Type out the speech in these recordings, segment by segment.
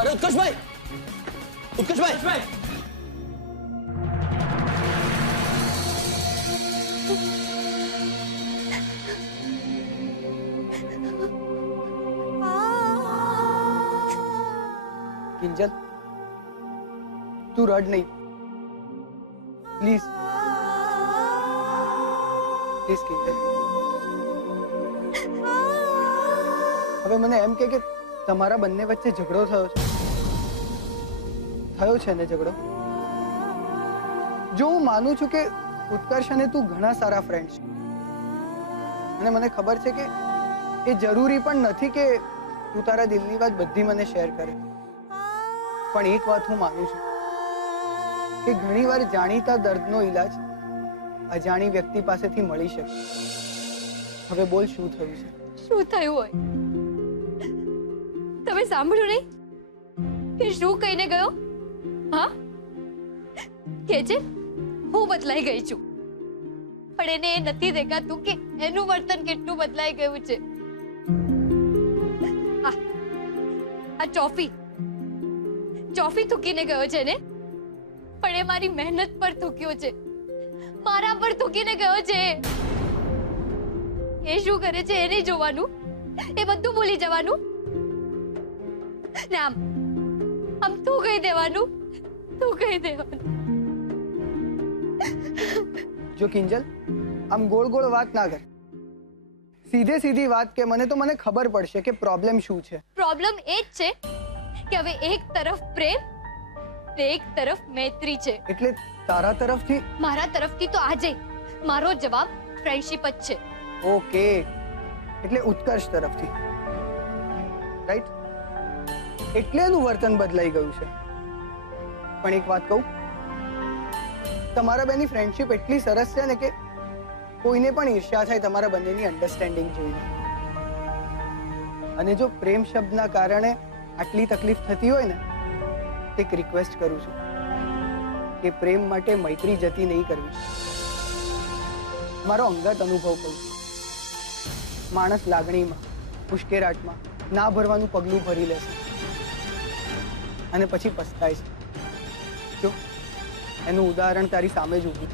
અરે ઉત્કર્ષભાઈ, ઉત્કર્ષભાઈ, કિંજલ, તું રડ નહીં, પ્લીઝ પ્લીઝ કિંજલ. હવે મને એમ કે તમારા બંને વચ્ચે ઝઘડો થયો છે ને ઝઘડો? જો હું માનું છું કે ઉત્કર્ષ અને તું ઘણા સારા ફ્રેન્ડ છે અને મને ખબર છે કે એ જરૂરી પણ નથી કે તું તારા દિલની વાત બધી મને શેર કરે, પણ એક વાત હું માનું છું કે ઘણીવાર જાણીતા દર્દનો ઈલાજ અજાણી વ્યક્તિ પાસેથી મળી શકે. હવે બોલ, શું થયું છે? શું થયું હોય? તમે સાંભળ્યું નહીં કે શું કહીને ગયો? હા, કે છે હું બદલાઈ ગઈ છું, પણ એને એ નથી દેખાતું કે એનું વર્તન કેટલું બદલાઈ ગયું છે. આ ચોફી થૂકીને ગયો છે ને, પણ એ મારી મહેનત પર થૂક્યો છે, મારા પર થૂકીને ગયો છે. એ શું કરે છે એ નહીં જોવાનું, એ બધું ભૂલી જવાનું ને આમ તું કહી દેવાનું. જો કિંજલ, આમ ગોળ ગોળ વાત ના કર, સીધી વાત કે. મને ખબર પડશે કે પ્રોબ્લેમ શું છે. પ્રોબ્લેમ એ જ છે કે હવે એક તરફ પ્રેમ ને એક તરફ મૈત્રી છે. એટલે તારા તરફથી? મારા તરફથી તો આજે મારો જવાબ ફ્રેન્ડશિપ જ છે. ઓકે, એટલે ઉત્કર્ષ તરફથી, રાઈટ? એટલે એનું વર્તન બદલાઈ ગયું છે. પણ એક વાત કહું, તમારા બેની ફ્રેન્ડશિપ એટલી સરસ છે ને કે કોઈને પણ ઈર્ષ્યા થાય તમારા બંનેની અન્ડરસ્ટેન્ડિંગ જોઈને. અને જો પ્રેમ શબ્દના કારણે આટલી તકલીફ થતી હોય ને, તો એક રિક્વેસ્ટ કરું છું કે પ્રેમ માટે મૈત્રી જતી નહીં કરવી. મારો અંગત અનુભવ કહું છું. માણસ લાગણીમાં, ઉશ્કેરાટમાં ના ભરવાનું પગલું ભરી લેશે અને પછી પસ્તાય છે. જો એનું ઉદાહરણ તારી સામે જ ઊભું.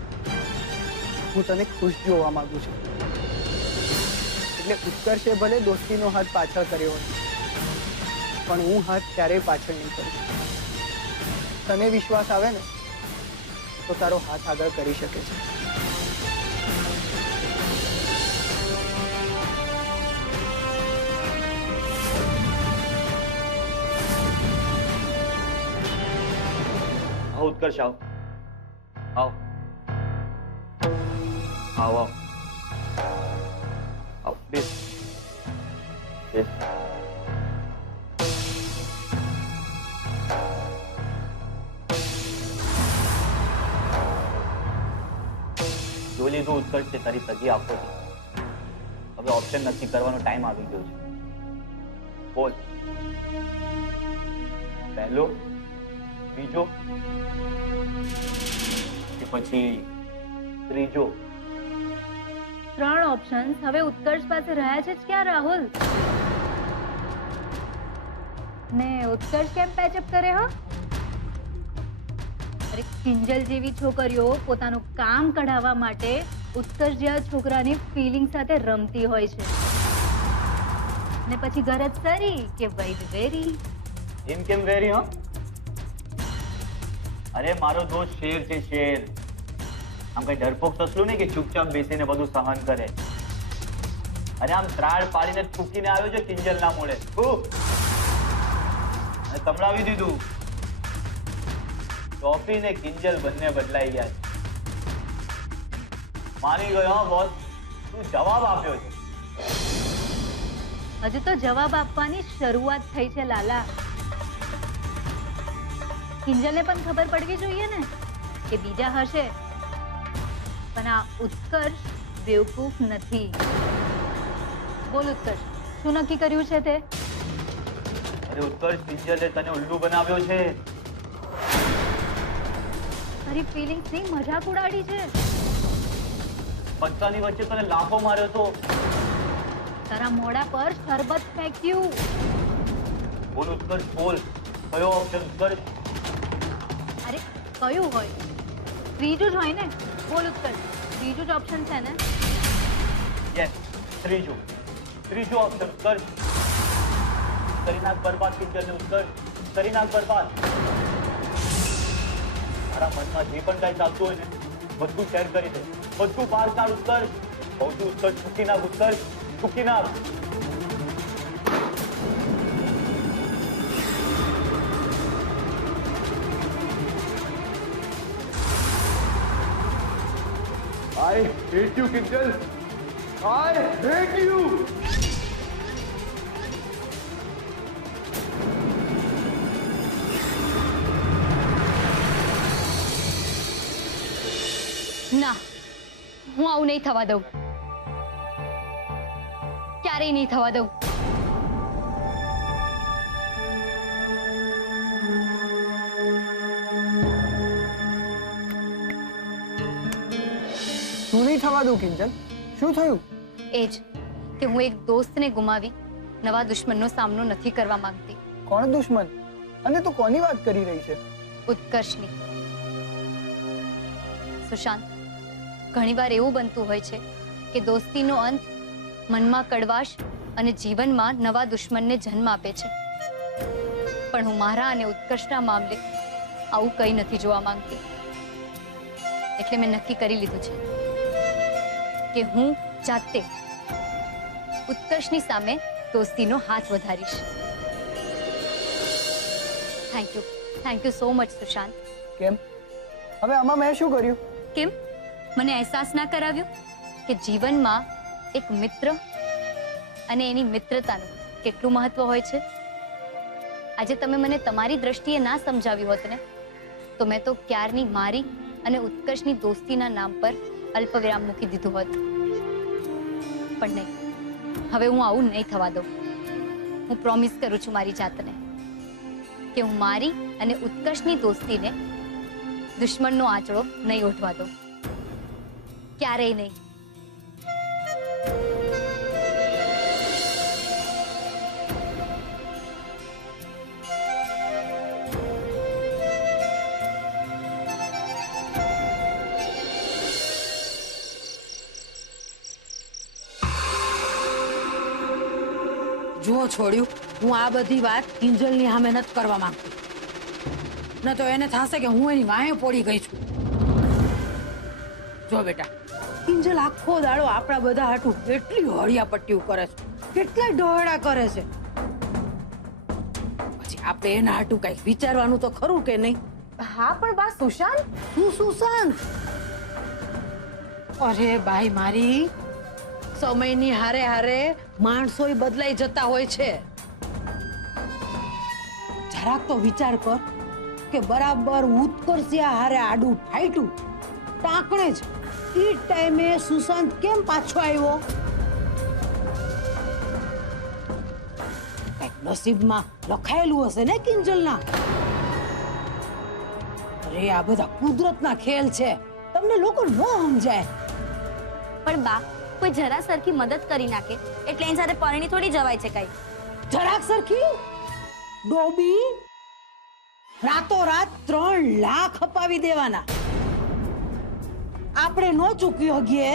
હું તને ખુશ જોવા માંગુ છું. એટલે ઉત્કર્ષે ભલે દોસ્તીનો હાથ પાછળ કર્યો હોય, પણ હું હાથ ક્યારેય પાછળ નહીં કરું. તને વિશ્વાસ આવે ને તો તારો હાથ આગળ કરી શકે છે. ઉત્કર્ષ, આવો આવો આવો આવો, બેસ બેસ. જોઈ લીધું ઉત્કર્ષ, તે તારી સગી આપતો હતી. હવે ઓપ્શન નક્કી કરવાનો ટાઈમ આવી ગયો છે. બોલ, પહેલો, બીજો કે પછી ત્રીજો? 3 ઓપ્શન્સ હવે ઉત્કર્ષ પાસે રહ્યા છે જ ક્યાં રાહુલ? ને ઉત્કર્ષ કેમ પેચઅપ કરે? હો, અરે કિંજલ જેવી છોકરીઓ પોતાનું કામ કઢાવવા માટે ઉત્કર્ષ જેવા છોકરાની ફિલિંગ સાથે રમતી હોય છે ને પછી ગરજ સરી કે વૈદ વેરી. એમ કેમ વેરી? હા, અરે મારો દોસ્ત શેર છે, શેર. આમ કઈ ડરપોક સસલું નહીં કે ચૂપચાપ બેસીને બધું સહન કરે. અરે આમ ત્રાડ પાડીને થૂકીને આવ્યો છે કિંજલ ના મોડે, અને સંભળાવી દીધું. ટોફી ને કિંજલ બંને બદલાઈ ગયા છે. માની ગયો હા બોસ, તું જવાબ આપ્યો છે. હજુ તો જવાબ આપવાની શરૂઆત થઈ છે લાલા. કિંજલને પણ ખબર પડવી જોઈએ ને કે બીજા હશે, પણ આ ઉત્કર્ષ બેવકૂફ નથી. બોલ ઉત્કર્ષ, શું નક્કી કર્યું છે તે? અરે ઉત્કર્ષ, કિંજલે તને ઉલ્લુ બનાવ્યો છે. તારી ફિલિંગ્સ ની મજાક ઉડાડી છે. બચ્ચાની વચ્ચે તને લાફો માર્યો તો. તારા મોઢા પર શરબત ફેંક્યું. બોલ ઉત્કર્ષ, બોલ કયો ઓપ્શન ઉત્કર્ષ? અરે કયું હોય? ત્રીજું જ હોય ને. બોલ ઉત્કર્ષ, ત્રીજું જ ઓપ્શન છે ને? યસ, ત્રીજું ઓપ્શન ઉત્કર્ષ. કરી નાખ બરબાદ કિંજલને ઉત્કર્ષ, કરી નાખ બરબાદ. મારા મનમાં જે પણ કાંઈ ચાલતું હોય ને બધું શેર કરી દે, બધું બહાર કાઢ ઉત્કર્ષ. બહુ ઉત્કર્ષ ચૂકી નાખ ઉત્કર્ષ, ચૂકી નાખ. I hate you, Kinjal. I hate you. ના, હું આવું નહીં થવા દઉં, ક્યારેય નહીં થવા દઉં. શું નહીં થવા દઉં કિંજલ? શું થયું? એ જ કે હું એક દોસ્તને ગુમાવી નવા દુશ્મનનો સામનો નથી કરવા માંગતી. કોણ દુશ્મન? અને તું કોની વાત કરી રહી છે? ઉત્કર્ષની. સુશાંત, ઘણીવાર એવું બનતું હોય છે કે દોસ્તીનો અંત મનમાં કડવાશ અને જીવનમાં નવા દુશ્મનને જન્મ આપે છે. પણ હું મારા અને ઉત્કર્ષના મામલે આવું કંઈ નથી જોવા માંગતી. એટલે મેં નક્કી કરી લીધું છે કે હું જાતે ઉત્કર્ષની સામે દોસ્તીનો હાથ વધારીશ. Thank you so much Sushant. કેમ? હવે આમાં મેં શું કર્યું? કેમ? મને અહેસાસ ના કરાવ્યો કે જીવનમાં એક મિત્ર અને એની મિત્રતાનું કેટલું મહત્વ હોય છે? આજે તમે મને તમારી દ્રષ્ટિએ ના સમજાવ્યું હોત ને તો મેં તો ક્યારની મારી અને ઉત્કર્ષની દોસ્તીના નામ પર અલ્પવિરામ મૂકી દીધું હોત. પણ નહીં, હવે હું આવું નહીં થવા દઉં. હું પ્રોમિસ કરું છું મારી જાતને કે હું મારી અને ઉત્કર્ષની દોસ્તીને દુશ્મનનો આંચડો નહીં ઓઢવા દઉં. ક્યારેય નહીં. જો છોડ્યું, હું આ બધી વાત કિંજલની સામે નથી કરવા માંગતી. ન તો એને થશે કે હું એની વાંહે પડી ગઈ છું. જો બેટા, કિંજલ આખો દાડો આપણા બધા હાટું કેટલી હળિયા પટ્ટીઓ કરે છે, કેટલા ડહોળા કરે છે. પછી આપણે એના હાટું કઈક વિચારવાનું તો ખરું કે નહીં? હા પણ બા સુશાંત, શું સુશાંત? અરે ભાઈ મારી, સમયની હારે હારે માણસોય બદલાઈ જતા હોય છે. જરાક તો વિચાર કર કે બરાબર ઉત્કર્ષિયા હારે આડું ફાટ્યું ટાંકણે જ ઈ ટાઈમે સુશાંત કેમ પાછો આવ્યો? કઈક નસીબમાં લખાયેલું હશે ને કિંજલના. અરે આ બધા કુદરતના ખેલ છે, તમને લોકો ન સમજાય. પણ બા કોઈ જરા સરખી મદદ કરી નાખે એટલે એની સાથે પરણી થોડી જવાય છે કઈ. જરાક સરખી ડોબી રાતોરાત 3 લાખ અપાવી દેવાના. આપણે નો ચૂકવી હગીએ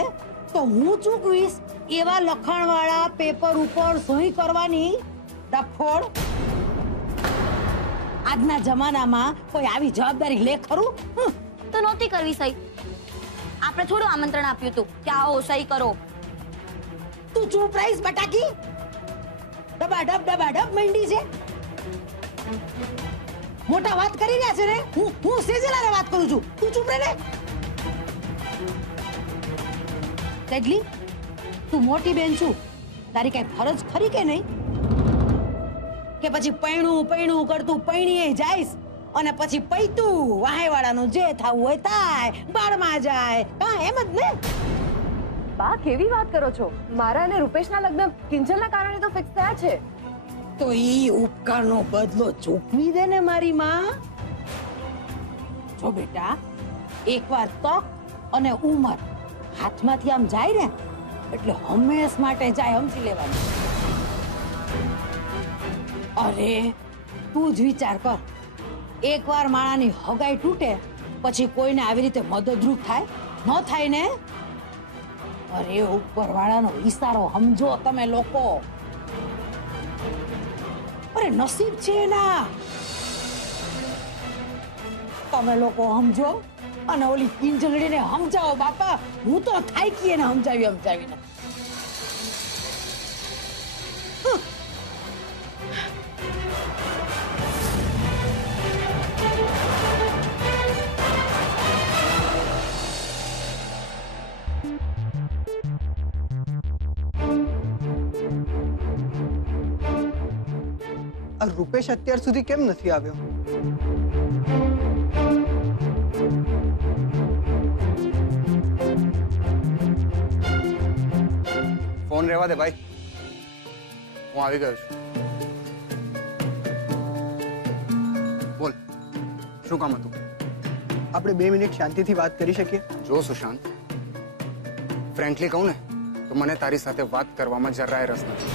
તો હું ચૂકવીશ એવા લખાણવાળા પેપર ઉપર સહી કરવાની. ડફોડ, આજના જમાનામાં કોઈ આવી જવાબદારી લે ખરું? તો નહોતી કરવી સહી. આપણે થોડું આમંત્રણ આપ્યું હતું કે આવો સહી કરો. તું ચૂપ રહીશ બટાકી? ડબાડબ મંડી છે. મોટા વાત કરી રહ્યા છે ને, હું સેજલાને વાત કરું છું. તું ચૂપ રહે ને. તેગલી, તું મોટી બેન છું, તારી કઈ ફરજ ખરી કે નહીં? કે પછી પૈણું કરતું પૈણીએ જાઈશ અને પછી પૈતું વાહેવાળાનું જે થાવું હોય થાય, બાળમાં જાય. હા, એમ જ ને? બા કેવી વાત કરો છો? મારા અને રૂપેશના લગ્ન કિંજલના કારણે તો ફિક્સ થયા છે. તો ઈ ઉપકારનો બદલો ચૂકવી દે ને મારી માં. જો બેટા, એકવાર તક અને ઉંમર હાથમાંથી આમ જાય ને એટલે હંમેશ માટે જાય, સમજી લેવાનું. અરે તું જ વિચાર કર, એકવાર માણાની હગાઈ તૂટે પછી કોઈને આવી રીતે મદદરૂપ થાય ન થાય ને? અરે ઉપરવાળાનો ઈશારો સમજો તમે લોકો. અરે નસીબ છે ના, તમે લોકો સમજો અને ઓલી કિંજલડીને સમજાવો બાપા. હું તો થાકી એને સમજાવીને. આ રૂપેશ અત્યાર સુધી કેમ નથી આવ્યો? ફોન રહેવા દે ભાઈ, હું આવી ગયો છું. બોલ, શું કામ હતું? આપણે 2 મિનિટ શાંતિથી વાત કરી શકીએ? જો સુશાંત, ફ્રેન્કલી કહું ને તો મને તારી સાથે વાત કરવામાં જરાય રસ નથી,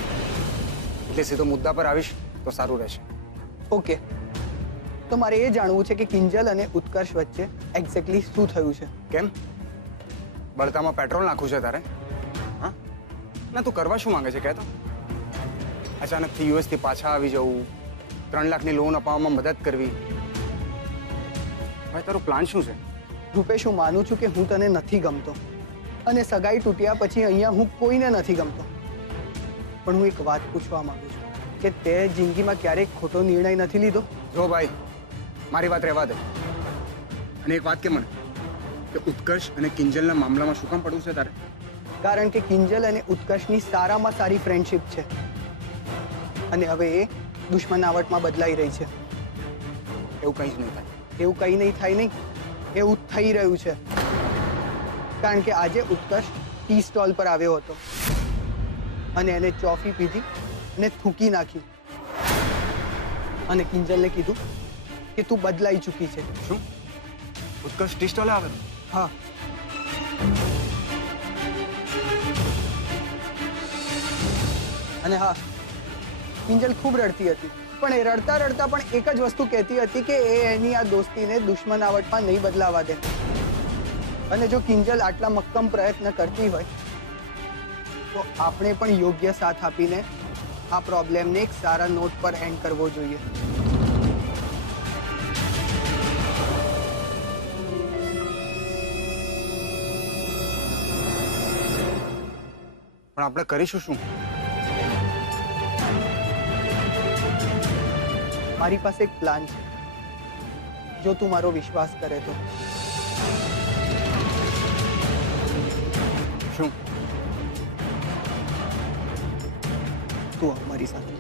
એટલે સીધો મુદ્દા પર આવીશ તો સારું રહેશે. ઓકે, તો મારે એ જાણવું છે કે કિંજલ અને ઉત્કર્ષ વચ્ચે એક્ઝેક્ટલી શું થયું છે? કેમ, બળતામાં પેટ્રોલ નાખવું છે તારે? હા ના, તું કરવા શું માંગે છે કહેતો? અચાનકથી યુએસ થી પાછા આવી જવું, 3 લાખની લોન અપાવવામાં મદદ કરવી, ભાઈ તારો પ્લાન શું છે? રૂપેશ, હું માનું છું કે હું તને નથી ગમતો અને સગાઈ તૂટ્યા પછી અહીંયા હું કોઈને નથી ગમતો, પણ હું એક વાત પૂછવા માંગુ છું કે તે જિંદગીમાં ક્યારેક ખોટો નિર્ણય નથી લીધો? જો ભાઈ, મારી વાત રહેવા દે, અને એક વાત કે મને કે ઉત્કર્ષ અને કિંજલના મામલામાં શું કામ પડવું છે તારે? કારણ કે કિંજલ અને ઉત્કર્ષની સારામાં સારી ફ્રેન્ડશિપ છે અને હવે એ દુશ્મનાવટમાં બદલાઈ રહી છે. એવું કંઈ જ નહીં થાય. એવું કંઈ નહીં થાય નહીં, એવું થઈ રહ્યું છે. કારણ કે આજે ઉત્કર્ષ ટી સ્ટોલ પર આવ્યો હતો અને એને ચોફી પીધી અને થૂકી નાખી અને કિંજલને કીધું કે તું બદલાઈ ચૂકી છે. શું ઉત્કર્ષ ટી સ્ટોલે આવે? હા, અને હા, કિંજલ ખૂબ રડતી હતી, પણ એ રડતા રડતા પણ એક જ વસ્તુ કહેતી હતી કે એ એની આ દોસ્તીને દુશ્મનાવટમાં નહીં બદલાવા દે. અને જો કિંજલ આટલા મક્કમ પ્રયત્ન કરતી હોય તો આપણે પણ યોગ્ય સાથ આપીને આ પ્રોબ્લેમને એક સારા નોટ પર એન્ડ કરવો જોઈએ. પણ આપણે કરીશું શું? મારી પાસે એક પ્લાન છે, જો તું મારો વિશ્વાસ કરે તો. શું? તું આવ મારી સાથે.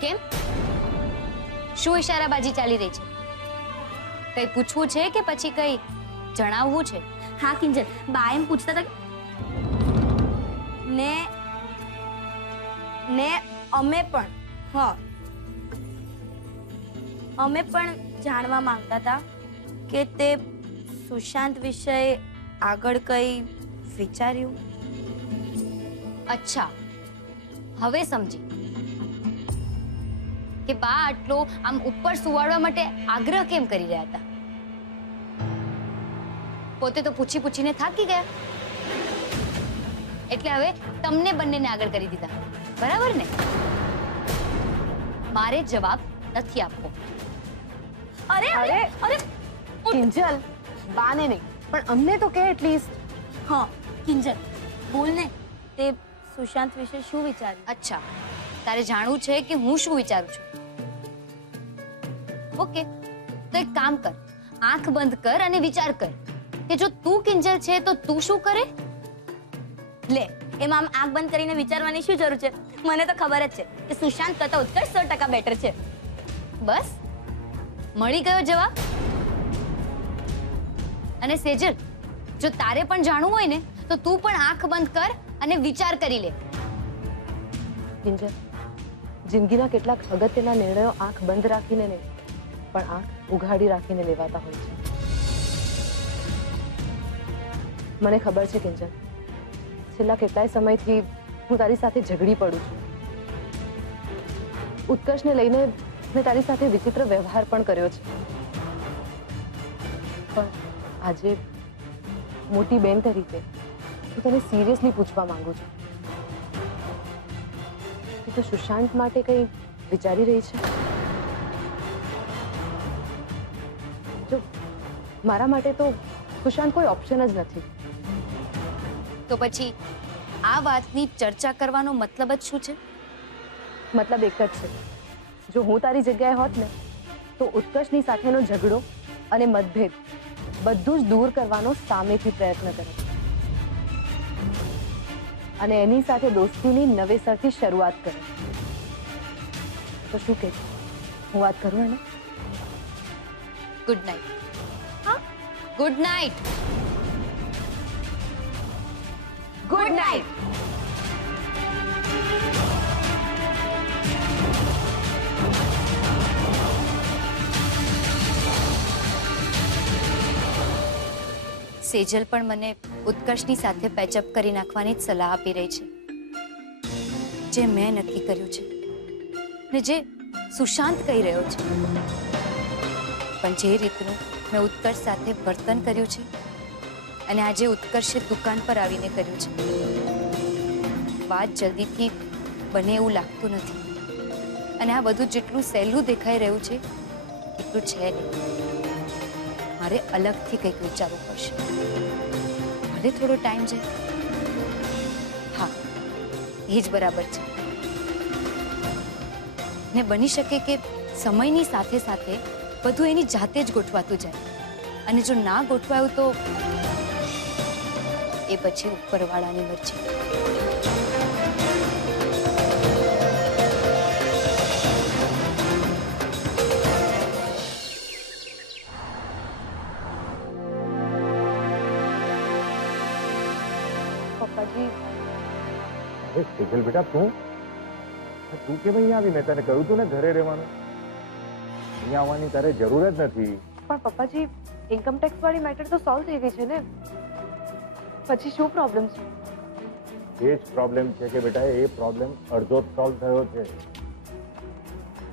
કેમ, શું ઈશારાબાજી ચાલી રહી છે? કઈ પૂછવું છે કે પછી કઈ જણાવવું છે? હા કિંજલ, બા એમ પૂછતા હતા ને અમે પણ જાણવા માંગતા હતા કે તે સુશાંત વિશે આગળ કઈ વિચાર્યું? અચ્છા, હવે સમજી કે બા આટલો આમ ઉપર સુવાડવા માટે આગ્રહ કેમ કરી રહ્યા હતા. પોતે તો પૂછી પૂછીને થાકી ગયા, એટલે હવે તમને બંનેને આગળ કરી દીધા, બરાબર ને? મારે જવાબ નથી આપવો. અરે અરે અરે કિંજલ, બાને નહીં પણ અમને તો કે એટલીસ્ટ. હા કિંજલ, બોલ ને, તે સુશાંત વિશે શું વિચાર્યું? અચ્છા, તારે જાણવું છે કે હું શું વિચારું છું. ઓકે, તો એક કામ કર, આંખ બંધ કર અને વિચાર કર કે જો તું કિંજલ છે તો તું શું કરે. લે, એમાં આમ આંખ બંધ કરીને વિચારવાની શું જરૂર છે? મને તો ખબર જ છે કે સુશાંત કરતા ઉત્કર્ષ 100% બેટર છે. બસ મળી ગયો જવાબ. અને સેજલ, જો તારે પણ જાણવું હોય ને તો તું પણ આંખ બંધ કર અને વિચાર કરી લે. કિંજલ, જિંદગીના કેટલાક અગત્યના નિર્ણયો આંખ બંધ રાખીને નહીં પણ આંખ ઉઘાડી રાખીને લેવાતા હોય છે. મને ખબર છે કિંજલ, છેલ્લા કેટલાય સમયથી હું તારી સાથે ઝઘડી પડું છું. ઉત્કર્ષને લઈને મેં તારી સાથે વિચિત્ર વ્યવહાર પણ કર્યો છે, પણ આજે મોટી બેન તરીકે હું તને સિરિયસલી પૂછવા માંગુ છું કે તું સુશાંત માટે કંઈ વિચારી રહી છે? જો મારા માટે તો સુશાંત કોઈ ઓપ્શન જ નથી. તો પછી આ વાતની ચર્ચા કરવાનો મતલબ જ શું છે? મતલબ એક જ છે, જો હું તારી જગ્યાએ હોત ને તો ઉત્કર્ષની સાથેનો ઝઘડો અને મતભેદ બધું જ દૂર કરવાનો સામેથી પ્રયત્ન કરે અને એની સાથે દોસ્તીની નવેસરથી શરૂઆત કરે. તો શું કહે, હું વાત કરું એને? Good night. હા, good night. Good night. Sejal પણ મને ઉત્કર્ષની સાથે પેચઅપ કરી નાખવાની જ સલાહ આપી રહી છે, જે મેં નક્કી કર્યું છે ને જે સુશાંત કહી રહ્યો છે. પણ જે રીતનું મેં ઉત્કર્ષ સાથે વર્તન કર્યું છે અને આજે ઉત્કર્ષે દુકાન પર આવીને કર્યું છે, વાત જલ્દીથી બને એવું લાગતું નથી. અને આ બધું જેટલું સહેલું દેખાઈ રહ્યું છે એટલું છે નહીં. મારે અલગથી કંઈક વિચારવું પડશે. ભલે થોડો ટાઈમ છે, હા એ જ બરાબર છે. ને બની શકે કે સમયની સાથે સાથે બધું એની જાતે જ ગોઠવાતું જાય, અને જો ના ગોઠવાયું તો એ પછી ઉપરવાળાની મરજી. પપ્પાજી, અરે સેજલ બેટા, તું કેમ અહીંયા આવી? મેં તને કહ્યું તું ને ઘરે રહેવાનું. અહીંયા આવવાની તારે જરૂર જ નથી. પણ પપ્પાજી, ઇન્કમ ટેક્સ વાળી મેટર તો સોલ્વ થઈ ગઈ છે ને, પછી શું પ્રોબ્લેમ છે? એ જ પ્રોબ્લેમ છે કે બેટા, એ પ્રોબ્લેમ અડધો સોલ્વ થયો છે.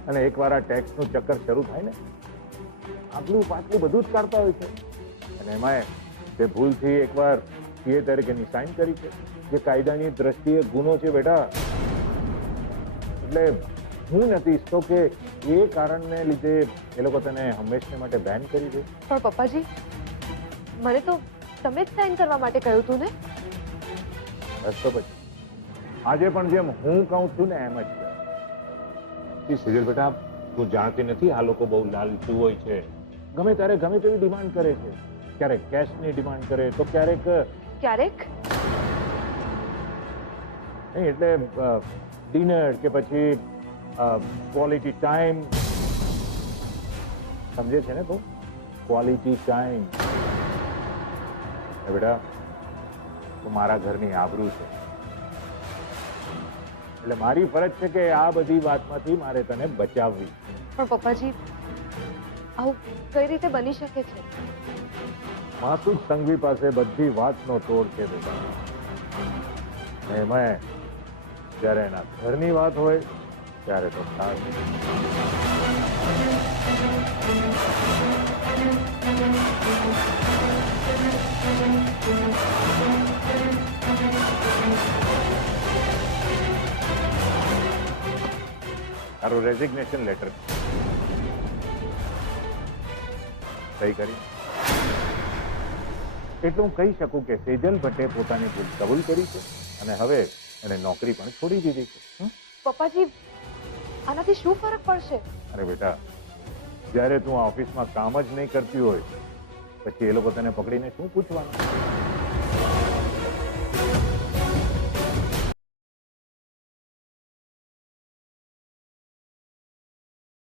અને એકવાર આ ટેક્સનું ચક્કર શરૂ થાય ને, આગલું પાછલું બધું જ કાઢતા હોય છે. અને એમાં તે ભૂલથી એકવાર સીએ તરીકેની સાઇન કરી છે, જે કાયદાની દ્રષ્ટિએ ગુનો છે બેટા. એટલે હું નથી ઈચ્છતો કે એ કારણને લીધે એ લોકો તને હંમેશને માટે બેન કરી દે. પણ પપ્પાજી, મને તો તમે જ સાઇન કરવા માટે કહ્યું હતું ને? બસ તો પછી આજે પણ જેમ હું કહું છું ને એમ જ છે. સિજલ બેટા, તું જાણતી નથી આ લોકો બહુ લાલચુ હોય છે. ગમે ત્યારે ગમે તેવી ડિમાન્ડ કરે છે. ક્યારેક કેશની ડિમાન્ડ કરે તો ક્યારેક નહીં, એટલે ડિનર કે પછી ક્વોલિટી ટાઈમ. સમજે છે ને તું? Quality time. બેટા, તું મારા ઘરની આબરૂ છે, એટલે મારી ફરજ છે કે આ બધી વાતમાંથી મારે તને બચાવવી. પણ પપ્પાજી, આવું કઈ રીતે બની શકે છે? માસુદ સંઘવી પાસે બધી વાતનો તોડ છે બેટા. એમાં જ્યારે એના ઘરની વાત હોય ત્યારે તો સારું. તારું રેઝિગ્નેશન લેટર સહી કરી. એટલું હું કહી શકું કે સેજલ ભટ્ટે પોતાની ભૂલ કબૂલ કરી છે અને હવે એને નોકરી પણ છોડી દીધી છે. પપ્પાજી આનાથી શું ફરક પડશે? અરે બેટા, જ્યારે તું આ ઓફિસમાં કામ જ નહીં કરતી હોય પછી એ લોકો તને પકડીને શું પૂછવાના?